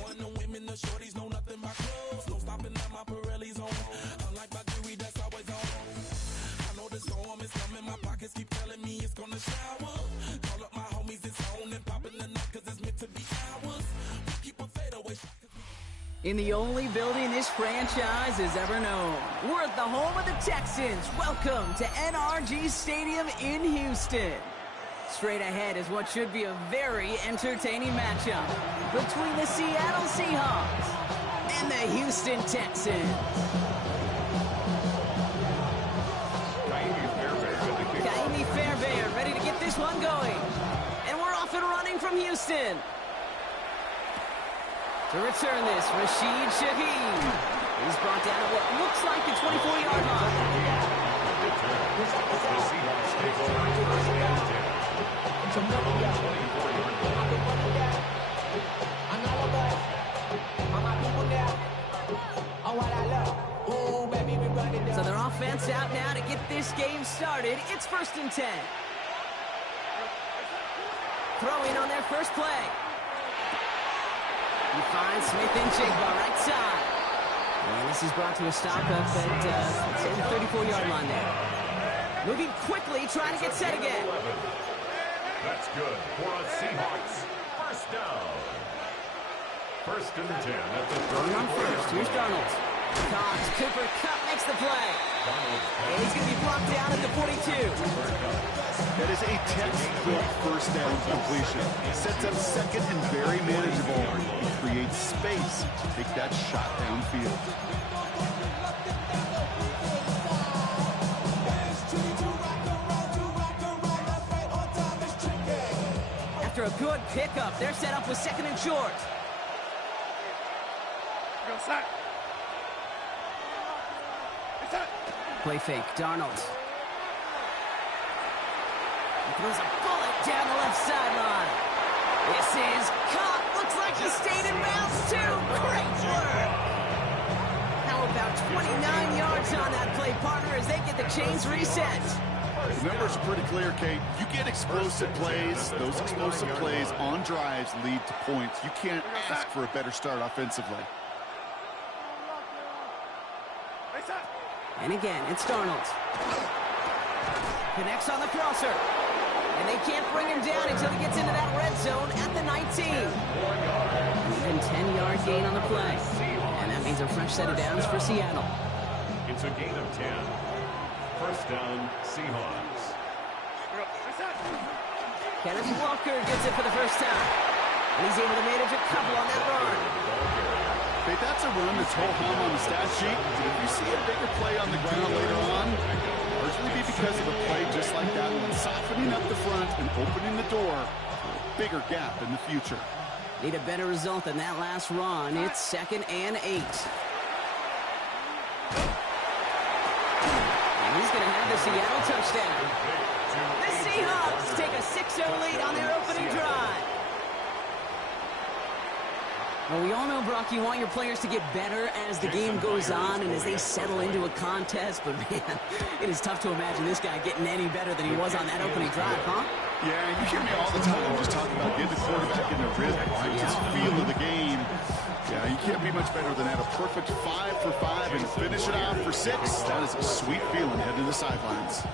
Knowing the women, the shorties know nothing but clothes. No stopping at my Pirelli's on. Unlike my jewelry, that's always on. I know the storm is coming. My pockets keep telling me it's gonna shower. Call up my homies, it's on and popping the night 'cause it's meant to be ours. We keep a fadeaway shot. In the only building this franchise has ever known. We're at the home of the Texans. Welcome to NRG Stadium in Houston. Straight ahead is what should be a very entertaining matchup between the Seattle Seahawks and the Houston Texans. Kaimi Fairbairn ready to get this one going. And we're off and running from Houston. To return this, Rashid Shaheed. He's brought down at what looks like the 24-yard line. So their offense out now to get this game started. It's 1st and 10. Throwing on their first play. He finds Smith and Jigba right side. And this is brought to a stop up at the 34-yard line there. Moving quickly, trying to get set again. That's good for a Seahawks. First down. 1st and 10 at the 30. On first, here's Darnold. Cox, Cooper Kupp makes the play. And he's going to be blocked down at the 42. That is a textbook first down completion. It sets up second and very manageable. It creates space to take that shot downfield. After a good pickup, they're set up with 2nd and short. Play fake, Darnold. He throws a bullet down the left sideline. This is caught. Looks like he stayed in bounds too. Great work. How about 29 yards on that play, partner, as they get the chains reset. The numbers are pretty clear, Kate. You get explosive plays. Those explosive plays on drives lead to points. You can't ask for a better start offensively. And again, it's Darnold. Connects on the crosser. And they can't bring him down until he gets into that red zone at the 19. Even 10-yard gain on the play. And that means a fresh set of downs for Seattle. It's a gain of 10. 1st down, Seahawks. Kenneth Walker gets it for the first time. And he's able to manage a couple on that run. Hey, that's a run that's ho-hum on the stat sheet. If you see a bigger play on the ground later on, largely be because of a play just like that one, softening up the front and opening the door for a bigger gap in the future. Need a better result than that last run. It's 2nd and 8. And he's going to have the Seattle touchdown. The Seahawks take a 6-0 lead on their opening drive. Well, we all know, Brock, you want your players to get better as the game goes on and as they settle into a contest. But, man, it is tough to imagine this guy getting any better than he was on that opening drive, huh? Yeah, you hear me all the time just talking about getting the quarterback in the rhythm, right? Just feel of the game. Yeah, you can't be much better than that. A perfect 5 for 5 and finish it off for 6. That is a sweet feeling heading to the sidelines.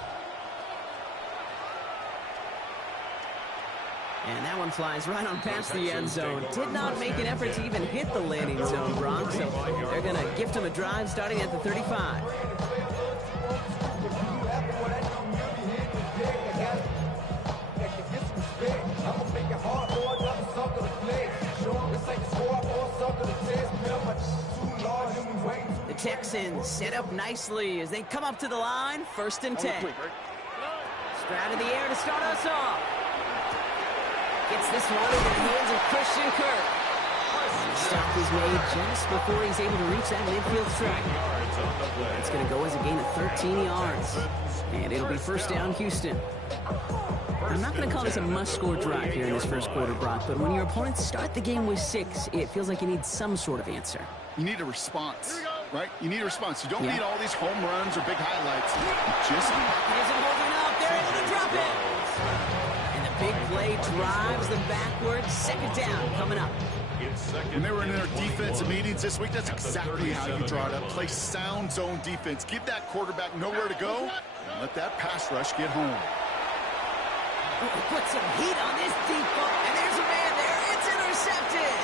And that one flies right on past the end zone. Did not make an effort to even hit the landing zone, Brock. So they're going to gift him a drive starting at the 35. The Texans set up nicely as they come up to the line. 1st and 10. Stroud in the air to start us off. Gets this one into the hands of Christian Kirk. The stop is made just before he's able to reach that midfield strike. It's going to go as a gain of 13 yards. And it'll be 1st down, Houston. I'm not going to call this a must-score drive here in this first quarter, Brock, but when your opponents start the game with 6, it feels like you need some sort of answer. You need a response, right? You need a response. You don't need all these home runs or big highlights. You just... He isn't holding up. They're able to drop it. And the big play He drives them backwards. Second down coming up. When they were in their defensive meetings this week, that's exactly how you draw it up. Play sound zone defense. Give that quarterback nowhere to go, and let that pass rush get home. Put some heat on this deep ball, and there's a man there. It's intercepted.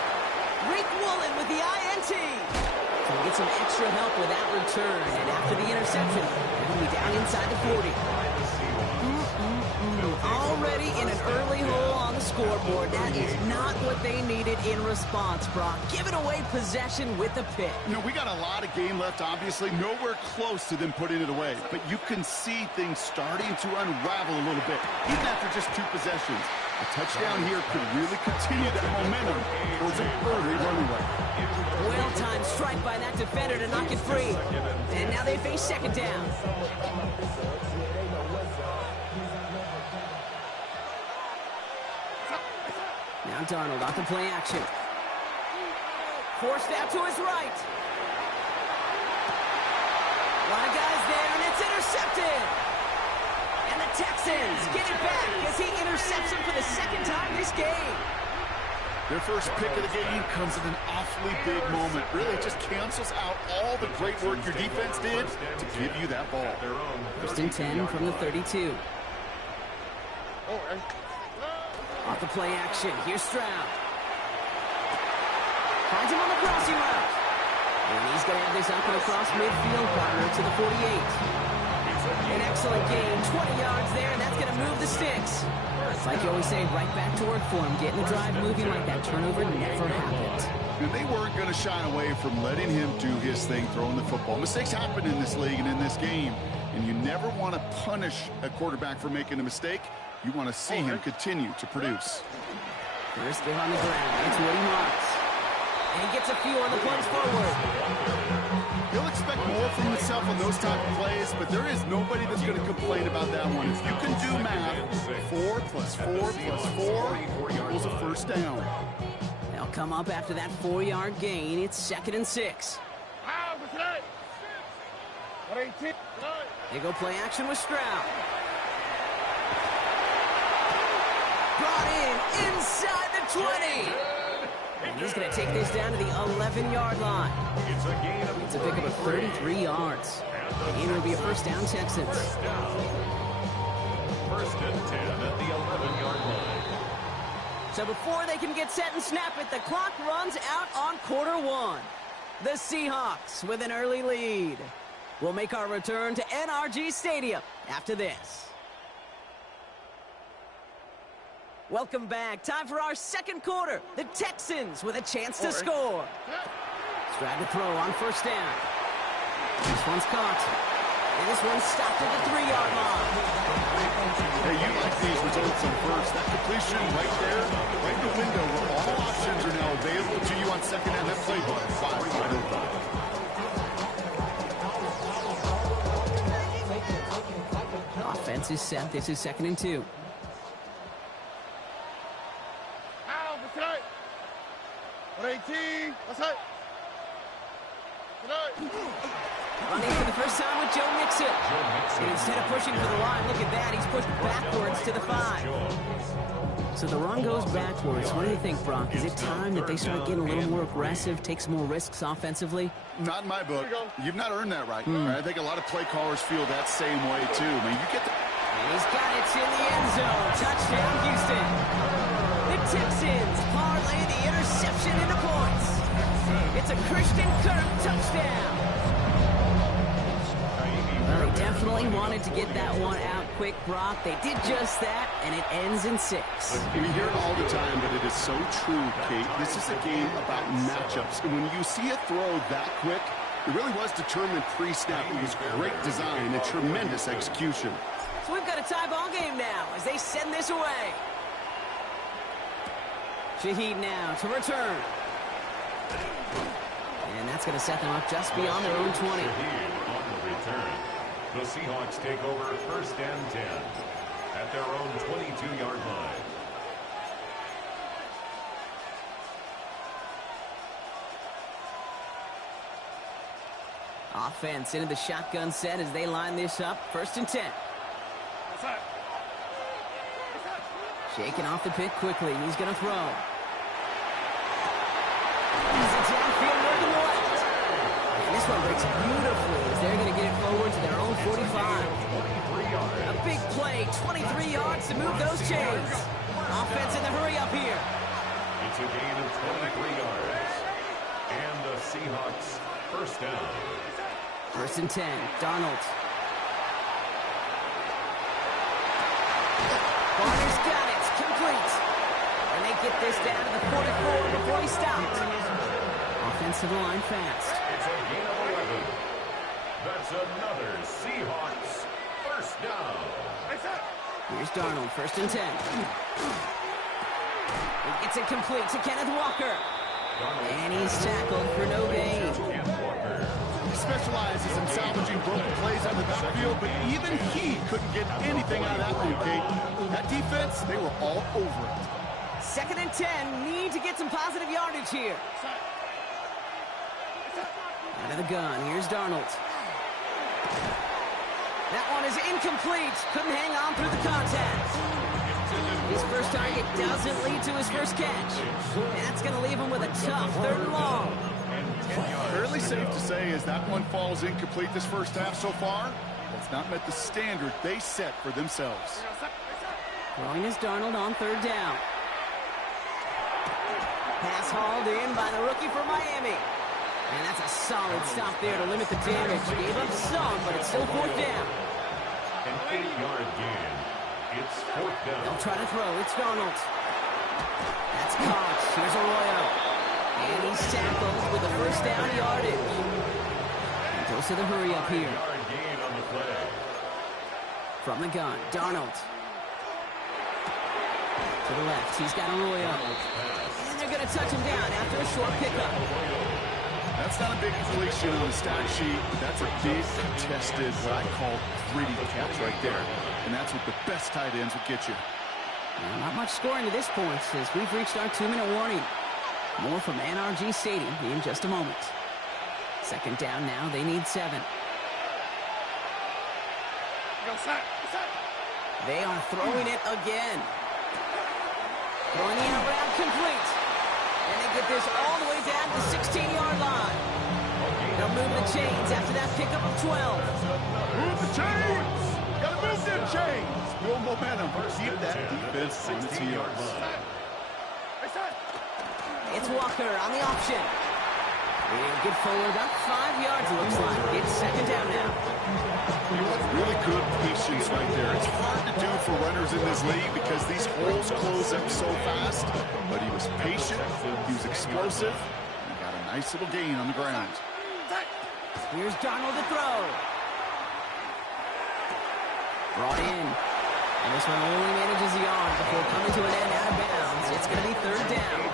Rick Woolen with the INT. So we get some extra help with that return, and after the interception, we'll be down inside the 40. Already in an early hole on the scoreboard. That is not what they needed in response, Brock. Giving away possession with a pick. You know, we got a lot of game left, obviously. Nowhere close to them putting it away. But you can see things starting to unravel a little bit, even after just 2 possessions. A touchdown here could really continue that momentum towards an early runaway. Well-timed strike by that defender to knock it free. And now they face second down. Now Darnold off the play action. Forced out to his right. A lot of guys there, and it's intercepted. And the Texans get it back as he intercepts him for the second time this game. Their first pick of the game comes at an awfully big moment. Really just cancels out all the great work your defense did to give you that ball. First and 10 from the 32. Off the play action, here's Stroud. Finds him on the crossing route. And he's going to have this up and across midfield, partner to the 48. An excellent gain, 20 yards there, and that's going to move the sticks. Like you always say, right back to work for him. Getting the drive moving like that turnover never happened. And they weren't going to shy away from letting him do his thing, throwing the football. Mistakes happen in this league and in this game, and you never want to punish a quarterback for making a mistake. You want to see him continue to produce. First give on the ground. That's what he wants. And he gets a few on the punch forward. He'll expect more from himself on those type of plays, but there is nobody that's going to complain about that one. If you can do math, 4 plus 4 plus 4 equals a first down. They'll come up after that 4-yard gain. It's second and 6. They go play action with Stroud. Brought in inside the 20. And he's going to take this down to the 11-yard line. It's a pickup of 33 yards. And it'll be a first down, Texans. First and 10 at the 11-yard line. So before they can get set and snap it, the clock runs out on quarter 1. The Seahawks with an early lead. We'll make our return to NRG Stadium after this. Welcome back. Time for our second quarter. The Texans with a chance to score. Stroud to throw on first down. This one's caught. And this one's stopped at the 3-yard line. Hey, you like these results on first. That completion right there, right in the window where all options are now available to you on second down. That playbook, fire right over. Offense is set. This is second and 2. Running for the first time with Joe Mixon. And instead of pushing for the line, look at that. He's pushed backwards to the 5. So the run goes backwards. What do you think, Brock? Is it time that they start getting a little more aggressive, take some more risks offensively? Not in my book. You've not earned that right. I think a lot of play callers feel that same way, too. I mean, you get the... And he's got it in the end zone. Touchdown, Houston. The Texans parlay the interception into points. It's a Christian Kirk touchdown. Well, they definitely wanted to get that one out quick, Brock. They did just that, and it ends in 6. We hear it all the time, but it is so true, Kate. This is a game about matchups. And when you see a throw that quick, it really was determined pre-snap. It was great design and tremendous execution. So we've got a tie ball game now as they send this away. Shaheed now to return. And that's going to set them up just beyond their own 20. On the return. The Seahawks take over first and 10 at their own 22-yard line. Offense into the shotgun set as they line this up. First and 10. Shaking off the pick quickly. He's going to throw. He's a downfield working the left. And this one breaks beautifully as they're going to get it forward to their own 45. A big play, 23 yards to move those chains. Offense in the hurry up here. It's a gain of 23 yards. And the Seahawks first down. 1st and 10, Darnold. Barner's got it, complete. And they get this down to the 44 before he stopped. Offensive line fast. It's a gain of 11. That's another Seahawks first down. Here's Darnold, 1st and 10. He gets it complete to Kenneth Walker. And he's tackled for no gain. He specializes in salvaging broken plays on the backfield, but even he couldn't get anything out of that one, Kate. That defense, they were all over it. 2nd and 10, need to get some positive yardage here. Out of the gun, here's Darnold. That one is incomplete. Couldn't hang on through the contact. His first target doesn't lead to his first catch. That's going to leave him with a tough 3rd and long. Fairly safe to say as that one falls incomplete this first half so far, it's not met the standard they set for themselves. Throwing is Darnold on 3rd down. Pass hauled in by the rookie from Miami. And that's a solid stop there to limit the damage. Gave up some, but it's still 4th down. An 8-yard gain. It's 4th down. They'll try to throw. It's Darnold. That's caught. Here's Arroyo. And he's tackled with a 1st down yardage. And goes to the hurry up here. 8-yard gain on the play. From the gun, Darnold. To the left, he's got Arroyo. And they're going to touch him down after a short pickup. That's not a big completion on the stat sheet. That's a big, contested, what I call gritty catch right there. And that's what the best tight ends would get you. Well, not much scoring to this point as we've reached our 2-minute warning. More from NRG Stadium in just a moment. 2nd down now. They need 7. They are throwing it again. Throwing the out route complete. And they get this all the way down to the 16-yard line. They'll move the chains after that pickup of 12. Move the chains! Gotta move them chains! Build momentum. Keep that defense on its heels. It's Walker on the option. And get forward up 5 yards, it looks like. It's 2nd down now. Really good patience right there. It's hard to do for runners in this league because these holes close up so fast. But he was patient, he was explosive, and got a nice little gain on the ground. Here's Darnold to throw. Brought in. And this one only manages the arm before coming to an end out of bounds. It's going to be 3rd down.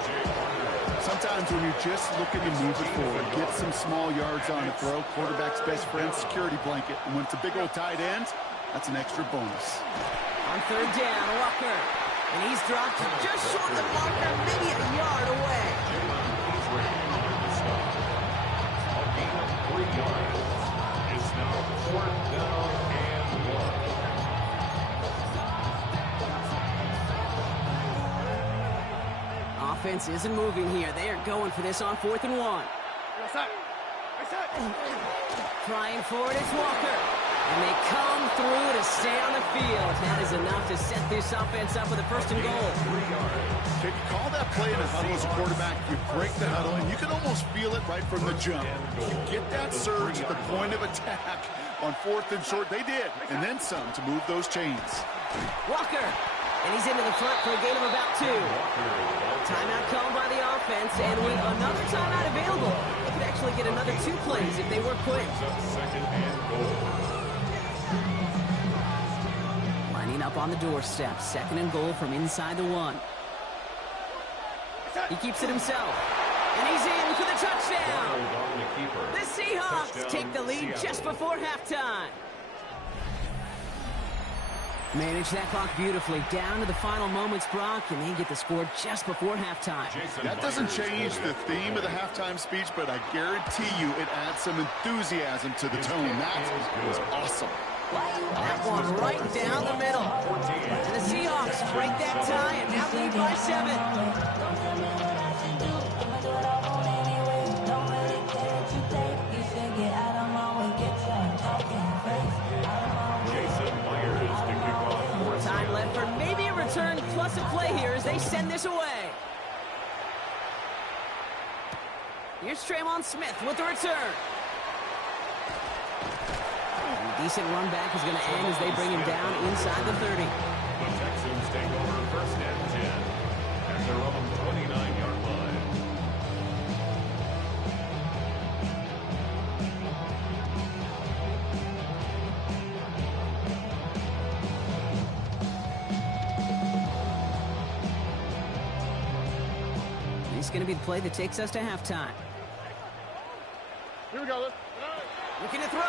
Sometimes when you're just looking to move it forward, get some small yards on the throw, quarterback's best friend, security blanket. And when it's a big old tight end, that's an extra bonus. On 3rd down, Walker. And he's dropped just short of the marker, maybe a yard away. A gain of 3 yards. It's now 4th down and 1. Offense isn't moving here. They are going for this on 4th and 1. Trying for it, it's Walker. And they come through to stay on the field. That is enough to set this offense up with a 1st and goal. Can you call that play in a huddle as a quarterback? You break the huddle, and you can almost feel it right from the jump. You get that surge at the point of attack on 4th and short. They did, and then some to move those chains. Walker. And he's into the front for a gain of about 2. Timeout called by the offense, and with another timeout available, they could actually get another 2 plays if they were quick. 2nd and goal. Lining up on the doorstep, 2nd and goal from inside the 1. He keeps it himself, and he's in for the touchdown. The Seahawks take the lead just before halftime. Manage that clock beautifully down to the final moments, Brock, and they get the score just before halftime. That doesn't change the theme of the halftime speech, but I guarantee you it adds some enthusiasm to the tone. That was awesome. That one right down the middle. And the Seahawks break that tie and now lead by 7. Time left for maybe a return plus a play here as they send this away. Here's Tremon Smith with the return. A decent run back is going to end as they bring him down inside the 30. The Texans take over first and 10 at their own 29-yard line. This is going to be the play that takes us to halftime. Here we go. Looking to throw.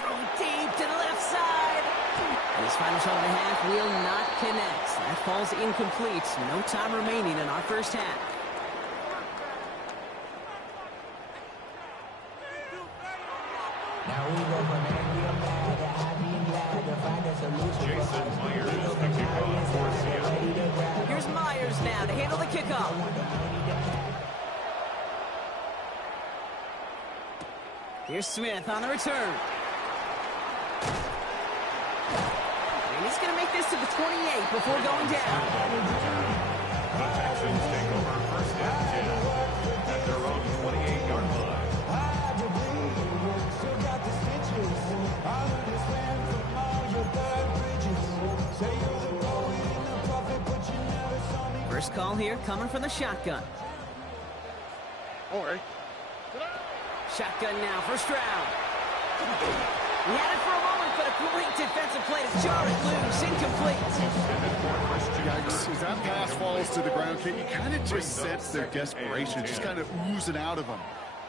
Throw deep to the left side. And his final shot of the half will not connect. That falls incomplete. No time remaining in our first half. Now we go from angry and mad to happy and glad to find a solution. Jason Myers, the kickoff for Seattle. Here's Myers now to handle the kickoff. Here's Smith on the return. And he's going to make this to the 28 before going down. The Texans take over first and 10 at their own 28-yard line. First call here coming from the shotgun. All right. Shotgun now for Stroud. He had it for a moment, but a great defensive play to jar it loose. Incomplete. Yikes. As that pass falls to the ground, you kind of just sense their desperation, just kind of oozing out of them.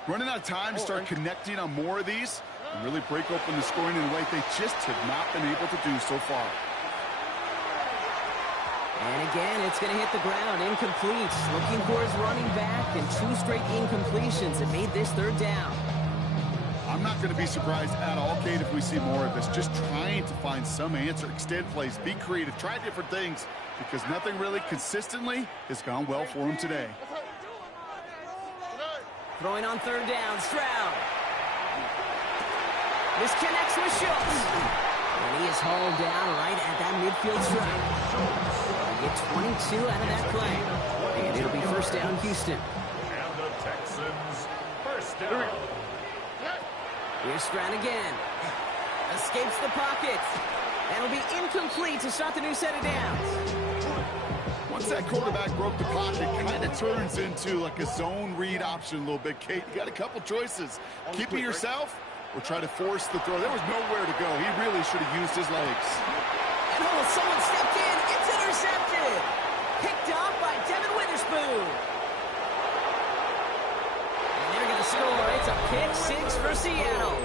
Running out of time to start connecting on more of these and really break open the scoring in a way they just have not been able to do so far. And again, it's going to hit the ground. Incomplete. Looking for his running back, and 2 straight incompletions that made this third down. I'm not going to be surprised at all, Kate, if we see more of this. Just trying to find some answer, extend plays, be creative, try different things, because nothing really consistently has gone well for him today. Throwing on third down, Stroud. This connects with Schultz. And he is hauled down right at that midfield stripe. Get 22 out of that play. And it'll be first down, Houston. And the Texans first down. Here's Stroud again. Escapes the pocket. That'll be incomplete to start the new set of downs. Once that quarterback broke the pocket, kind of turns into like a zone read option a little bit, Kate. You got a couple choices. Keep it yourself or try to force the throw. There was nowhere to go. He really should have used his legs. And someone stepped in. It's intercepted. Picked off by Devin Witherspoon. And they're going to score. It's a pick 6 for Seattle.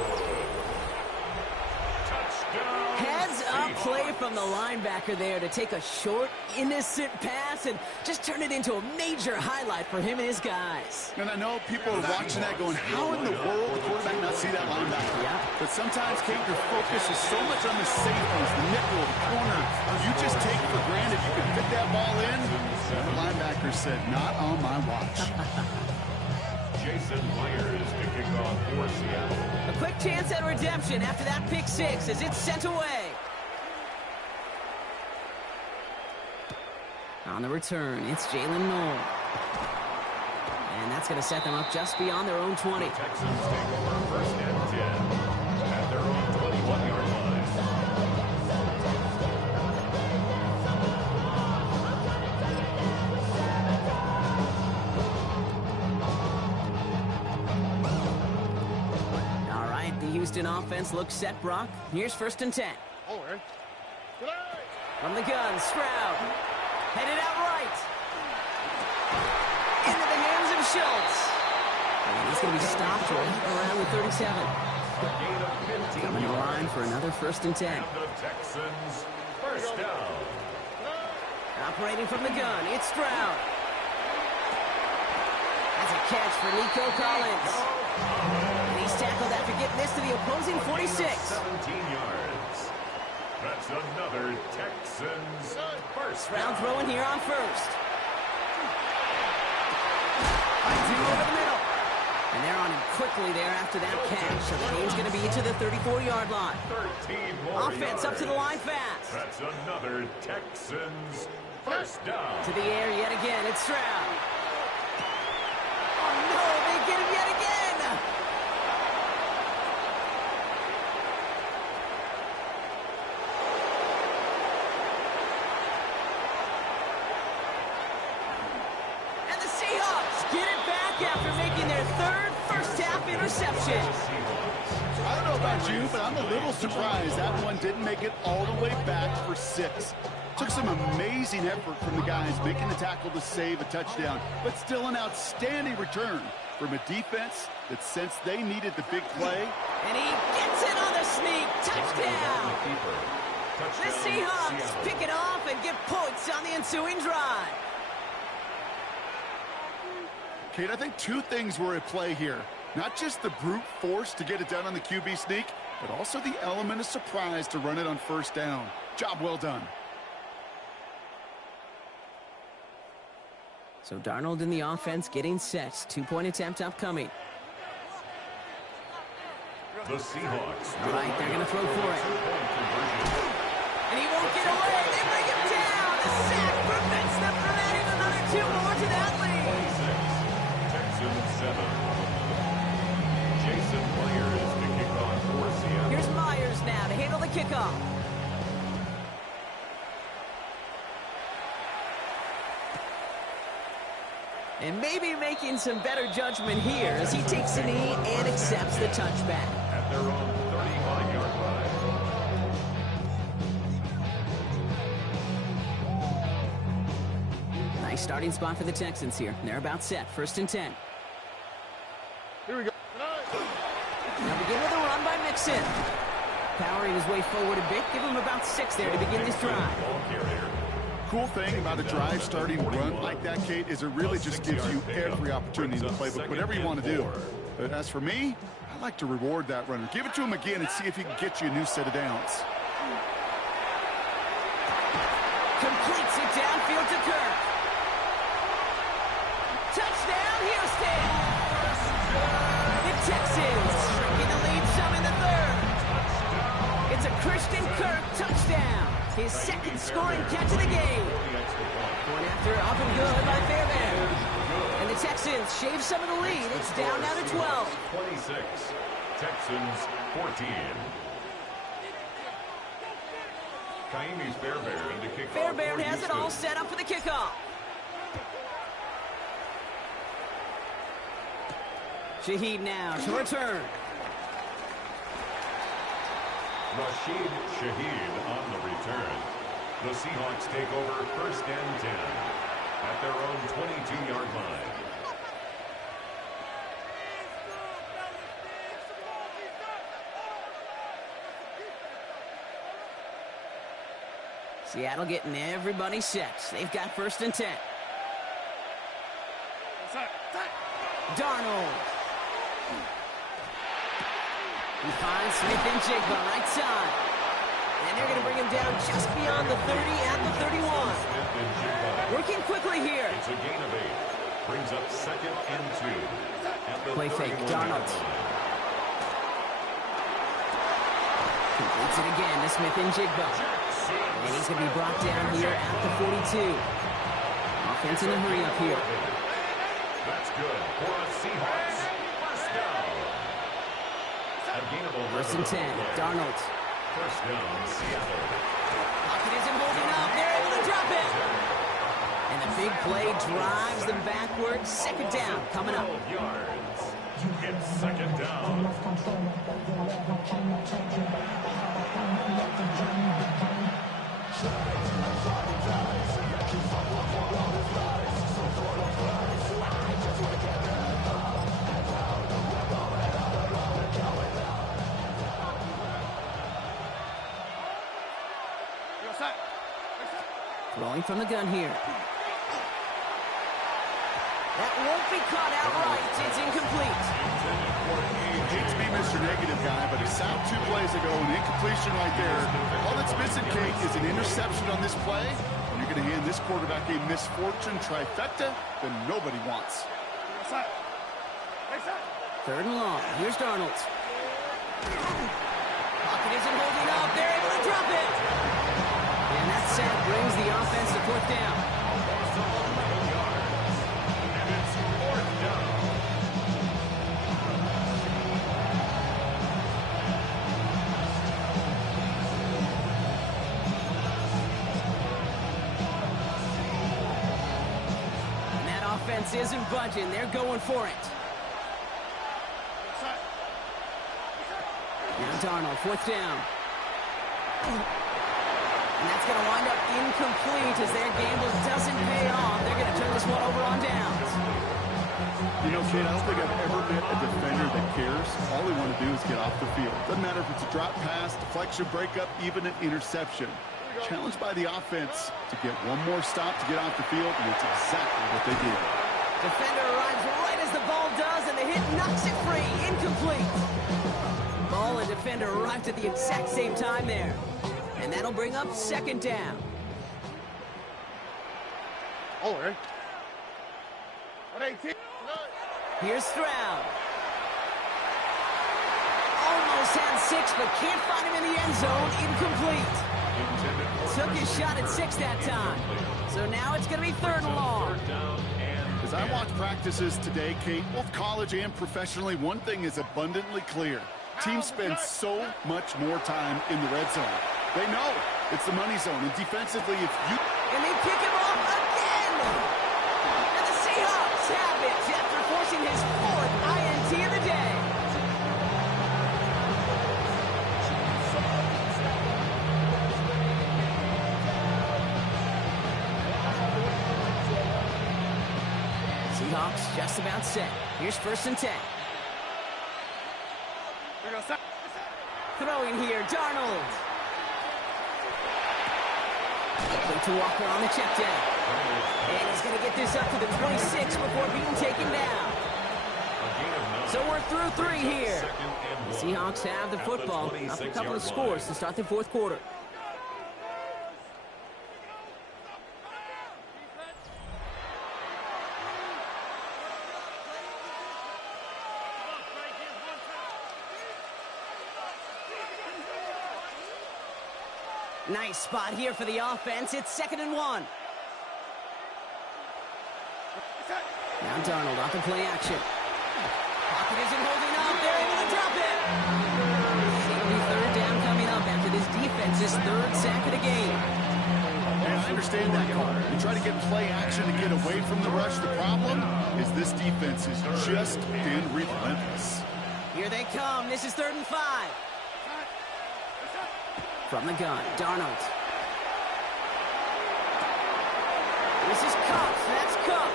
Heads up play from the linebacker there to take a short, innocent pass and just turn it into a major highlight for him and his guys. And I know people are watching that going, how in the world the quarterback not see that linebacker? Yeah. But sometimes, Kate, your focus is so much on the safeties, the nickel, the corner. You just take for granted you can fit that ball in. The linebacker said, not on my watch. Jason Myers to kick off for Seattle. A quick chance at redemption after that pick 6 as it's sent away. On the return, it's Jalen Noel. And that's going to set them up just beyond their own 20. The Texans take over first and 10 at their own 21-yard line. All right, the Houston offense looks set, Brock. Here's first and 10. All right. From the gun, Stroud. Headed out right. Into the hands of Schultz. And he's going to be stopped right around the 37. Coming to the line for another first and 10. And the Texans first down. Operating from the gun, it's Stroud. That's a catch for Nico Collins. And he's tackled after getting this to the opposing 46. 17 yards. That's another Texans first Round down. throwing here on first. Two over the middle. And they're on him quickly there after that catch. So the game's going to be into the 34-yard line. 13 more Offense yards. up to the line fast. That's another Texans first down. To the air yet again. It's Stroud. Oh, no. They get him yet again. And the Seahawks get it back after making their third first-half interception. I don't know about you, but I'm a little surprised that one didn't make it all the way back for 6. Took some amazing effort from the guys making the tackle to save a touchdown, but still an outstanding return from a defense that sensed they needed the big play. And he gets it on the sneak. Touchdown. The Seahawks pick it off and get points on the ensuing drive. Kate, I think two things were at play here. Not just the brute force to get it done on the QB sneak, but also the element of surprise to run it on first down. Job well done. So Darnold in the offense getting set. 2-point attempt upcoming. The Seahawks. All right, they're going to throw for it. And he won't get away. They bring him down. The sack prevents them from adding another 2 more to that lead. Texans 7. Jason Myers to kick off for Seattle. Here's Myers now to handle the kickoff. And maybe making some better judgment here as he takes a knee and accepts the touchback. At their own 35-yard line. Nice starting spot for the Texans here. They're about set. 1st and 10. Here we go. Now begin with a run by Mixon. Powering his way forward a bit. Give him about 6 there to begin this drive. Ball carrier. Cool thing about a drive starting run like that, Kate, is it really just gives you every opportunity in the playbook, whatever you want to do. But as for me, I like to reward that runner. Give it to him again and see if he can get you a new set of downs. Completes it downfield to Kirk. Touchdown, Houston! The Texans shrinking the lead some in the 3rd. It's a Christian Kirk touchdown. His 2nd scoring catch of the game. Going after up and good by Fairbairn. And the Texans shave some of the lead. It's down now to 12. 26. Texans 14. Kaimi's Fairbairn to kick off. Fairbairn for has it all set up for the kickoff. Shaheed now to return. Rashid Shaheed on the return. The Seahawks take over 1st and 10 at their own 22-yard line. Seattle getting everybody set. They've got 1st and 10. Darnold. He finds Smith and Jigba right side. And they're going to bring him down just beyond the 30 at the 31. Working quickly here. It's a gain of 8. Brings up 2nd and 2. At the Play fake, 31-yard Darnold. line. Completes it again to Smith and Jigba. And he's going to be brought down here at the 42. Offense in a hurry up here. That's good for a Seahawks first down. A gain of 11. 1st and 10. Darnold. First down, Seattle. Pocket isn't holding up. They're able to drop it. And the big play drives them backwards. 2nd down coming up. 12 yards. It's 2nd down. Throwing from the gun here. That won't be caught outright. It's incomplete. I hate to be Mr. Negative guy, but a sack 2 plays ago, an incompletion right there. All that's missing, Kate, is an interception on this play. And you're going to hand this quarterback a misfortune trifecta that nobody wants. 3rd and long. Here's Darnold. Pocket isn't holding up. They're able to drop it. And that sack brings the offense to 4th down. And that offense isn't budging. They're going for it. Now Darnold, 4th down. And that's going to wind up incomplete as their gamble doesn't pay off. They're going to turn this one over on downs. You know, Kate, I don't think I've ever met a defender that cares. All they want to do is get off the field. Doesn't matter if it's a drop pass, deflection, breakup, even an interception. Challenged by the offense to get one more stop to get off the field, and it's exactly what they did. Defender arrives right as the ball does, and the hit knocks it free. Incomplete. Ball and defender arrived at the exact same time there. And that'll bring up 2nd down. All right. Here's Stroud. Almost had 6, but can't find him in the end zone. Incomplete. Took his shot at 6 that time. So now it's going to be 3rd and long. As I watch practices today, Kate, both college and professionally, one thing is abundantly clear. Teams spend so much more time in the red zone. They know it's the money zone, and defensively, if you... And they pick him off again! And the Seahawks have it after forcing his 4th INT of the day. Seahawks just about set. Here's 1st and 10. Throwing here, Darnold. Quick to Walker on the check down. And he's going to get this up to the 26 before being taken down. So we're through 3 here. The Seahawks have the football. Up a couple of scores to start the 4th quarter. Nice spot here for the offense. It's 2nd and 1. Now Darnold off the play action. Pocket isn't holding up. They're able to drop it. Safety 3rd down coming up after this defense's 3rd sack of the game. And I understand that call. You try to get play action to get away from the rush. The problem is this defense is just been relentless. Here they come. This is 3rd and 5. From the gun, Darnold. This is Cup. That's Cup.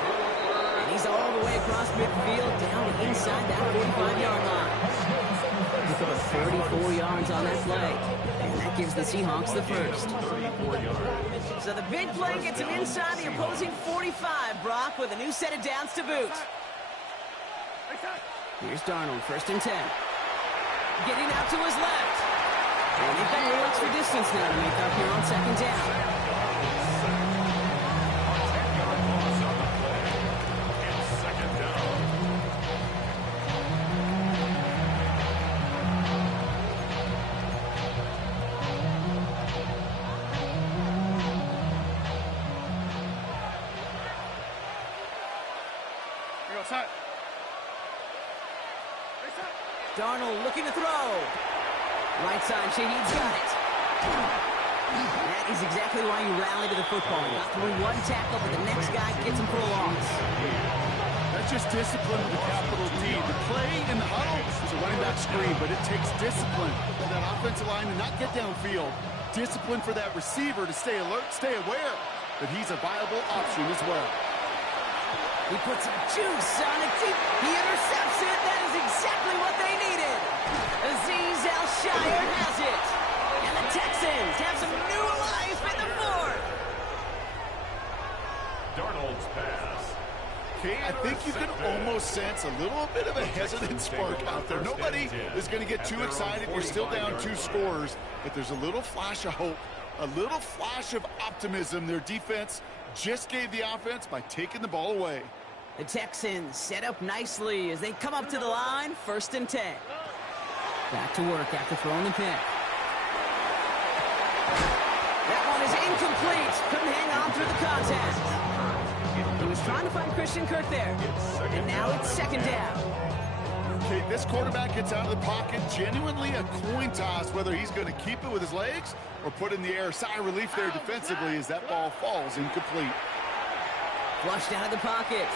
And he's all the way across midfield down inside that 45-yard line. Pick up 34 yards on that play. And that gives the Seahawks the 1st. So the big play gets him inside the opposing 45, Brock, with a new set of downs to boot. Here's Darnold, 1st and 10. Getting out to his left. And they've got a little extra distance now to make up here on 2nd down. Darnold looking to throw. Right side, Shaheed's got it. That is exactly why you rally to the football. You got through one tackle, but the next guy gets him for a loss. That's just discipline with a capital D. The play in the huddle is a running back screen, but it takes discipline for that offensive line to not get downfield. Discipline for that receiver to stay alert, stay aware that he's a viable option as well. He puts some juice on it deep. He intercepts it. That is exactly what they needed. Azeez Al-Shire has it. And the Texans have some new life in the 4th. Darnold's pass Okay, I think you can almost sense a little bit of a hesitant spark out there. Nobody is going to get too excited. You're still down 2 scores, but there's a little flash of hope, a little flash of optimism. Their defense just gave the offense by taking the ball away. The Texans set up nicely as they come up to the line, 1st and 10. Back to work after throwing the pick. That one is incomplete. Couldn't hang on through the contact. He was trying to find Christian Kirk there. And now it's 2nd down. Okay, this quarterback gets out of the pocket. Genuinely a coin toss whether he's going to keep it with his legs or put in the air. Sigh of relief there defensively as that ball falls incomplete. Flushed out of the pocket.